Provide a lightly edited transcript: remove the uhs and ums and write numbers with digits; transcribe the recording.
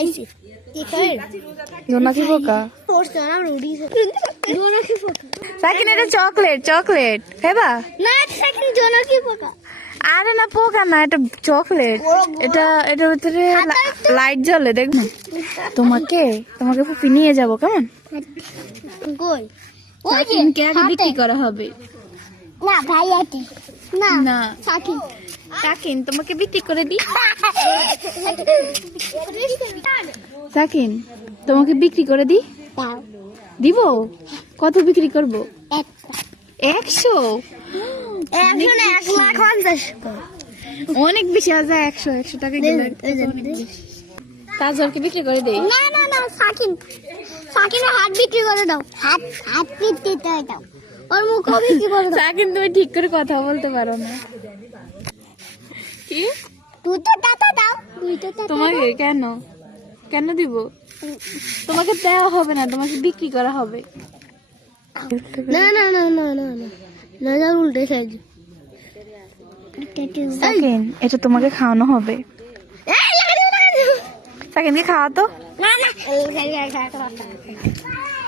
খাইছি জোনাকি পোকা জোনাকি পোকা সাকিন এটা চকলেট চকলেট হেবা না সাকিন জোনাকি পোকা আরে না পোকা না এটা চকলেট এটা এটার ভিতরে লাইট জ্বলে দেখ না তোমাকে তোমাকে ফুপি নিয়ে যাবো কেমন গোল সাকিনকে আগে বিক্রি করা হবে না ভাইয়াটি না না সাকিন সাকিন তোমাকে বিক্রি করে দি সাকিন তোমাকে বিক্রি করে দি দাও দিব কত বিক্রি করব একটা 100 একশো না 1,50,000 অনেক বেশি আছে 100 টাকা গেলে তাজরকে বিক্রি করে দেই না না না সাকিনের হাত বিক্রি করে দাও হাত বিক্রি করে দাও ওর মুখও বিক্রি করে দাও সাকিন তুমি ঠিক করে কথা বলতে পারো না কি তুই তো টাকা দাও তুই তো টাকা তোমাকে কেন কেন দিব তোমাকে দেওয়া হবে না তোমাকে বিক্রি করা হবে না না না না না না না না উল্টে সাইজ সাকিন এটা তোমাকে খাওয়ানো হবে সাকিনকে খাওয়া তো না না